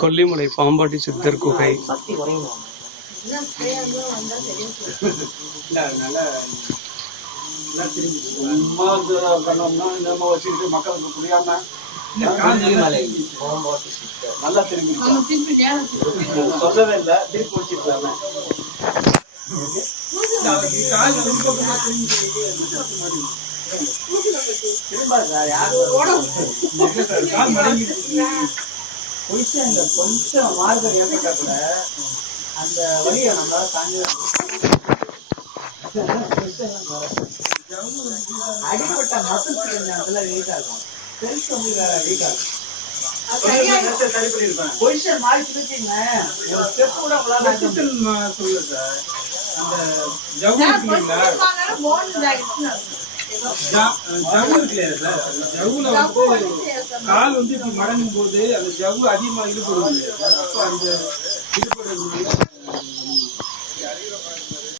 கொல்லிமலை பாம்பாட்டி சித்தர் குகை. மக்களுக்கு புரியாம நல்லா திரும்பி சொல்லவே இல்லை திருப்பி கொஞ்சம் மார்க்கர் ஏற்பட்டா கூட அந்த வழியை நம்மளால தாங்க அடிப்பட்ட மசில் நேரத்துல வீக் ஆகும் செல்ஸ் வந்து வீக் ஆகும் பொசிஷன் மாறி ஸ்டெப் கூட உங்களால சொல்லு சார் அந்த ஜவு இருக்கு இல்லையா சார் ஜவுல வந்து கால் வந்து இப்படி மடங்கும் போது அந்த ஜவு அதிகமா ஈடுபடும் இல்லையா அப்போ அந்த ஈடுபடுறது